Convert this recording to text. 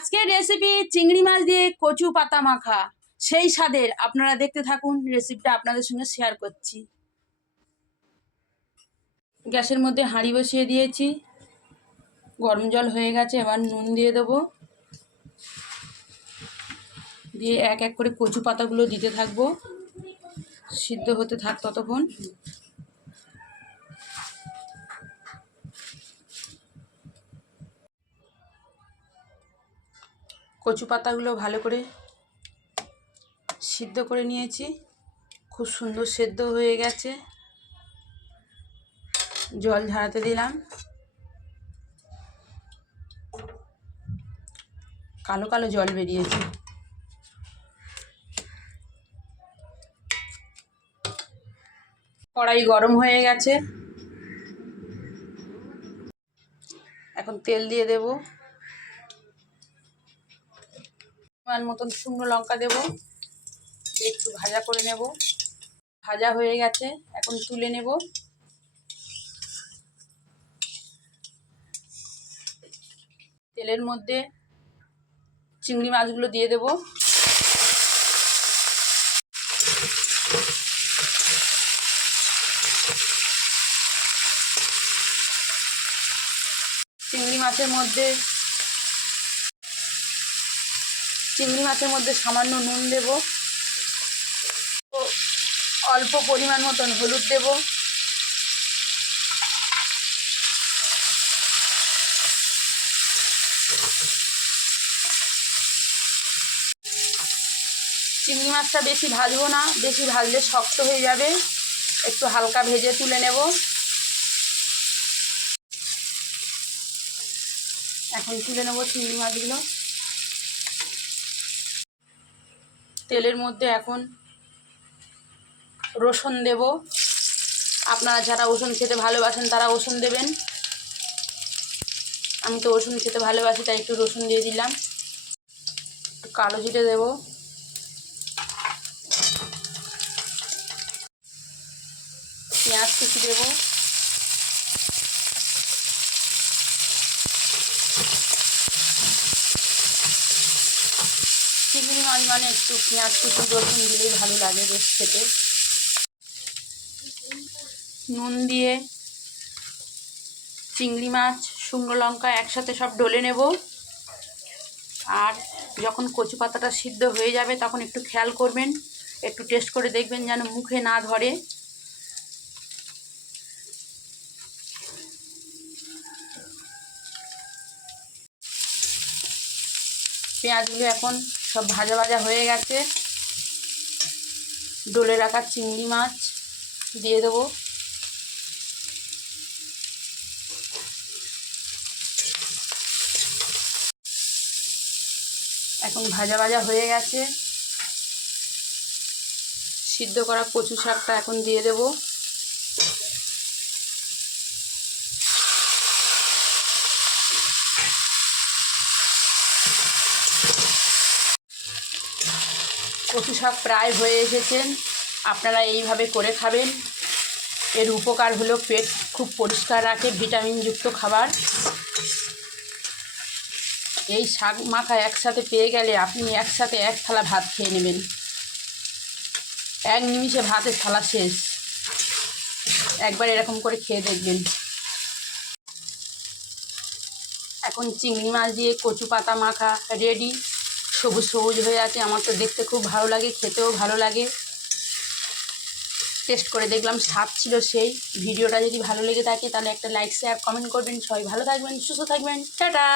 আজকের রেসিপি চিংড়ি মাছ দিয়ে কচু পাতা মাখা। সেই স্বাদের, আপনারা দেখতে থাকুন, রেসিপিটা আপনাদের সঙ্গে শেয়ার করছি। গ্যাসের মধ্যে হাঁড়ি বসিয়ে দিয়েছি, গরম জল হয়ে গেছে। এবার নুন দিয়ে দেবো, দিয়ে এক এক করে কচু পাতাগুলো দিতে থাকবো, সিদ্ধ হতে থাক ততক্ষণ। কচু পাতাগুলো ভালো করে সিদ্ধ করে নিয়েছি, খুব সুন্দর সেদ্ধ হয়ে গেছে। জল ঝরাতে দিলাম, কালো কালো জল বেরিয়েছে। কড়াই গরম হয়ে গেছে, এখন তেল দিয়ে দেব, পরিমাণ মতন শুকনো লঙ্কা দেব, একটু ভাজা করে নেব। ভাজা হয়ে গেছে, এখন তুলে নেব। তেলের মধ্যে চিংড়ি মাছগুলো দিয়ে দেব, চিংড়ি মাছের মধ্যে সামান্য নুন দেব, অল্প পরিমাণ মতন হলুদ দেব, চিংড়ি মাছটা বেশি ভাজবো না, বেশি ভাজলে শক্ত হয়ে যাবে, একটু হালকা ভেজে তুলে নেব। এখন তুলে নেব চিংড়ি মাছগুলো। তেলের মধ্যে এখন রসুন দেব, আপনারা যারা রসুন খেতে ভালোবাসেন তারা রসুন দেবেন। আমি তো রসুন খেতে ভালোবাসি, তাই একটু রসুন দিয়ে দিলাম। একটু কালো জিরে দেব, পেঁয়াজ কুচি দেব, চিংড়ি মাছ মানে একটু পেঁয়াজ কুচি রসুন দিলেই ভালো লাগে বেশ খেতে। নুন দিয়ে চিংড়ি মাছ, শুকনো লঙ্কা একসাথে সব ডলে নেব। আর যখন কচু পাতাটা সিদ্ধ হয়ে যাবে তখন একটু খেয়াল করবেন, একটু টেস্ট করে দেখবেন যেন মুখে না ধরে। পেঁয়াজগুলো এখন সব ভাজা ভাজা হয়ে গেছে, ডলে রাখা চিংড়ি মাছ দিয়ে দেবো। এখন ভাজা ভাজা হয়ে গেছে, সিদ্ধ করা কচু শাকটা এখন দিয়ে দেব। কচু শাক প্রায় হয়ে এসেছেন, আপনারা এইভাবে করে খাবেন। এর উপকার হলো পেট খুব পরিষ্কার রাখে, ভিটামিনযুক্ত খাবার। এই শাক মাখা একসাথে পেয়ে গেলে আপনি একসাথে এক থালা ভাত খেয়ে নেবেন, এক নিমিষে ভাতের থালা শেষ। একবার এরকম করে খেয়ে দেখবেন। এখন চিংড়ি মাছ দিয়ে কচু পাতা মাখা রেডি। সবুজ সবুজ হয়ে আছে, আমার তো দেখতে খুব ভালো লাগে, খেতেও ভালো লাগে। টেস্ট করে দেখলাম, স্বাদ ছিল সেই। ভিডিওটা যদি ভালো লেগে থাকে তাহলে একটা লাইক শেয়ার কমেন্ট করবেন। সবাই ভালো থাকবেন, সুস্থ থাকবেন, টাটা।